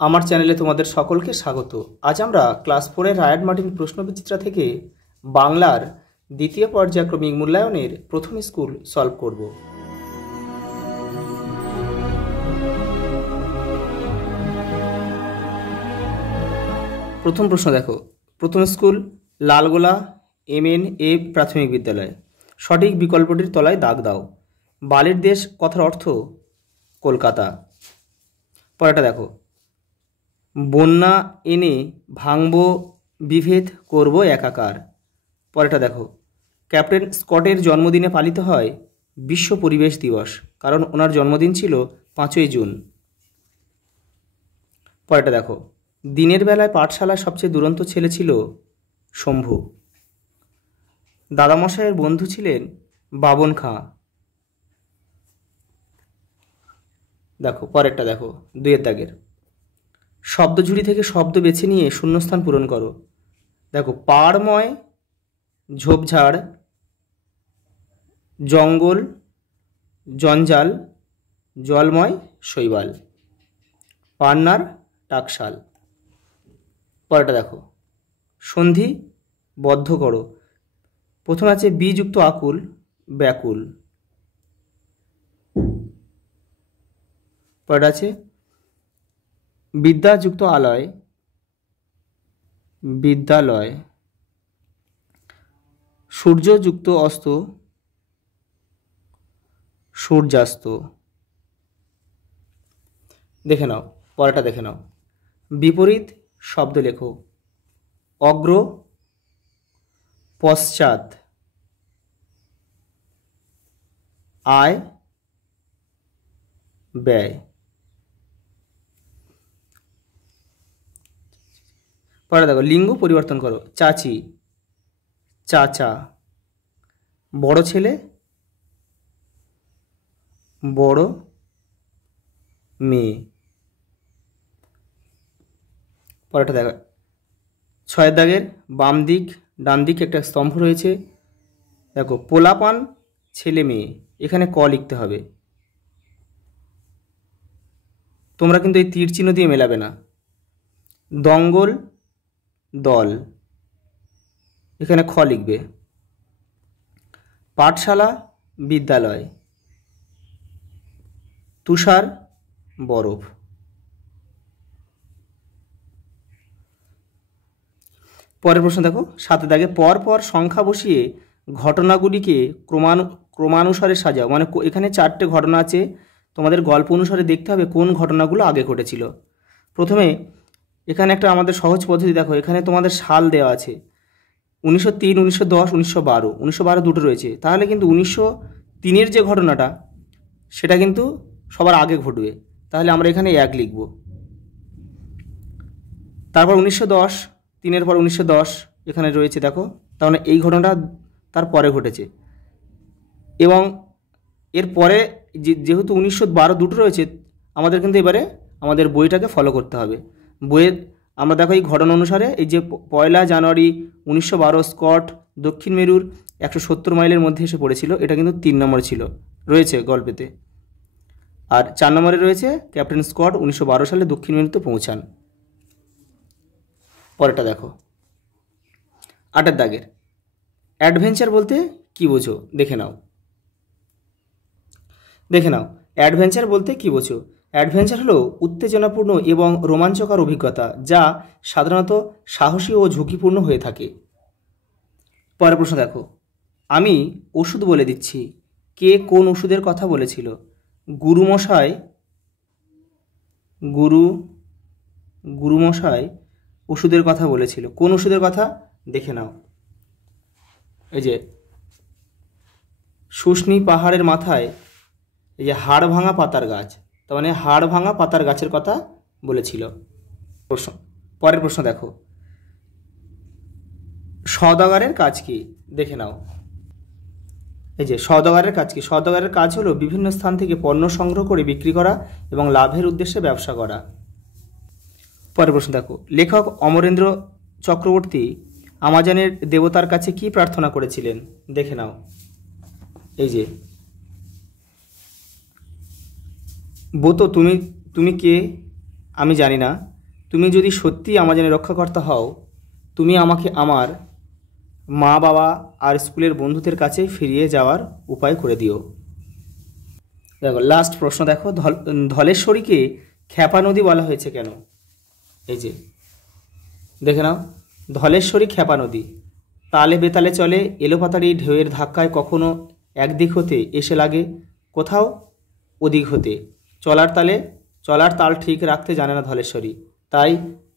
আমার চ্যানেলে তোমাদের সকলকে স্বাগত। আজ আমরা ক্লাস 4-এর রায়াড মার্টিন প্রশ্নবিচিত্রা থেকে বাংলার দ্বিতীয় পর্যায়ক্রমিক মূল্যায়নের প্রথম স্কুল সলভ করব। প্রথম প্রশ্ন দেখো, প্রথম স্কুল লালগোলা MNA প্রাথমিক বিদ্যালয়। সঠিক বিকল্পটির তলায় দাগ দাও। বালির দেশ কথার অর্থ কলকাতা। পরেরটা দেখো, বন্যা এনে ভাঙব বিভেদ করব একাকার। পরেরটা দেখো, ক্যাপ্টেন স্কটের জন্মদিনে পালিত হয় বিশ্ব পরিবেশ দিবস, কারণ ওনার জন্মদিন ছিল 5ই জুন। পরেরটা দেখো, দিনের বেলায় পাঠশালার সবচেয়ে দুরন্ত ছেলে ছিল শম্ভু। দাদামশাইয়ের বন্ধু ছিলেন বাবন খাঁ। দেখো পরেরটা দেখো, 2-এর দাগের, শব্দঝুড়ি থেকে শব্দ বেছে নিয়ে শূন্যস্থান পূরণ করো। দেখো, পাড়ময় ঝোপঝাড়, জঙ্গল, জঞ্জাল, জলময় শৈবাল, পান্নার টাকশাল। পরেরটা দেখো, সন্ধি বদ্ধ করো। প্রথমে আছে বিযুক্ত আকুল, ব্যাকুল। পরেরটা আছে বিদ্যাযুক্ত আলয়, বিদ্যালয়। সূর্যযুক্ত অস্ত, সূর্যাস্ত। দেখে নাও, পরেরটা দেখে নাও, বিপরীত শব্দ লেখো। অগ্র, পশ্চাৎ, আয়, ব্যয়। পরে দেখো, লিঙ্গ পরিবর্তন করো। চাচি, চাচা। বড় ছেলে, বড় মেয়ে। পরেরটা দেখো, 6-এর দাগের বাম দিক ডান দিক একটা স্তম্ভ রয়েছে। দেখো, পোলাপান ছেলে মেয়ে, এখানে ক লিখতে হবে। তোমরা কিন্তু এই তীর চিহ্ন দিয়ে মেলাবে না। দঙ্গল দল, এখানে খ লিখবে। পাঠশালা বিদ্যালয়, তুষার বরফ। পরের প্রশ্ন দেখো, 7-এর দাগে পর পর সংখ্যা বসিয়ে ঘটনাগুলিকে ক্রমানুসারে সাজাও। মানে এখানে 4টে ঘটনা আছে, তোমাদের গল্প অনুসারে দেখতে হবে কোন ঘটনাগুলো আগে ঘটেছিল। প্রথমে এখানে একটা আমাদের সহজ পদ্ধতি দেখো, এখানে তোমাদের সাল দেওয়া আছে 1903, 1910, 1912। 1912 দুটো রয়েছে, তাহলে কিন্তু 1903-এর যে ঘটনাটা সেটা কিন্তু সবার আগে ঘটবে, তাহলে আমরা এখানে 1 লিখব। তারপর 1910, 3-এর পর 1910 এখানে রয়েছে, দেখো তার মানে এই ঘটনাটা তার পরে ঘটেছে। এবং এর পরে যেহেতু 1912 দুটো রয়েছে, আমাদের কিন্তু এবারে আমাদের বইটাকে ফলো করতে হবে। বইয়ের আমরা দেখো এই ঘটনা অনুসারে এই যে 1 জানুয়ারি 1912 স্কট দক্ষিণ মেরুর 170 মাইলের মধ্যে এসে পড়েছিল, এটা কিন্তু 3 নম্বরে ছিল রয়েছে গল্পেতে। আর 4 নম্বরে রয়েছে ক্যাপ্টেন স্কট 1912 সালে দক্ষিণ মেরুতে পৌঁছান। পরেরটা দেখো, 8-এর দাগের অ্যাডভেঞ্চার বলতে কি বোঝো দেখে নাও। অ্যাডভেঞ্চার বলতে কি বোঝো? অ্যাডভেঞ্চার হলো উত্তেজনাপূর্ণ এবং রোমাঞ্চকর অভিজ্ঞতা, যা সাধারণত সাহসী ও ঝুঁকিপূর্ণ হয়ে থাকে। পরের প্রশ্ন দেখো, আমি ওষুধ বলে দিচ্ছি, কে কোন ওষুধের কথা বলেছিল? গুরুমশাই ওষুধের কথা বলেছিল। কোন ওষুধের কথা দেখে নাও। এই যে শুষ্নি পাহাড়ের মাথায় এই যে হাড় ভাঙা পাতার গাছ, তার মানে হাড় ভাঙা পাতার গাছের কথা বলেছিল। প্রশ্ন, পরের প্রশ্ন দেখো, সওদাগরের কাজ কি দেখে নাও। এই যে সওদাগরের কাজ কি? সওদাগরের কাজ হলো বিভিন্ন স্থান থেকে পণ্য সংগ্রহ করে বিক্রি করা এবং লাভের উদ্দেশ্যে ব্যবসা করা। পরের প্রশ্ন দেখো, লেখক অমরেন্দ্র চক্রবর্তী আমাজনের দেবতার কাছে কি প্রার্থনা করেছিলেন দেখে নাও। এই যে বোতো তুমি কে আমি জানি না, তুমি যদি সত্যি আমার জন্য রক্ষাকর্তা হও, তুমি আমাকে আমার মা বাবা আর স্কুলের বন্ধুদের কাছে ফিরিয়ে যাওয়ার উপায় করে দিও। দেখো লাস্ট প্রশ্ন, দেখো ধলেশ্বরীকে খ্যাপা নদী বলা হয়েছে কেন? এই যে দেখে নাও, ধলেশ্বরী খ্যাপা নদী। তালে বেতালে চলে, এলোপাতাড়ি ঢেউয়ের ধাক্কায় কখনো একদিক হতে এসে লাগে, কোথাও ওদিক হতে। চলার তাল ঠিক রাখতে জানে না ধলেশ্বরী, তাই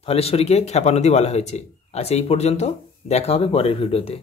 ধলেশ্বরীকে খ্যাপা নদী বলা হয়েছে। আচ্ছা, এই পর্যন্ত, দেখা হবে পরের ভিডিওতে।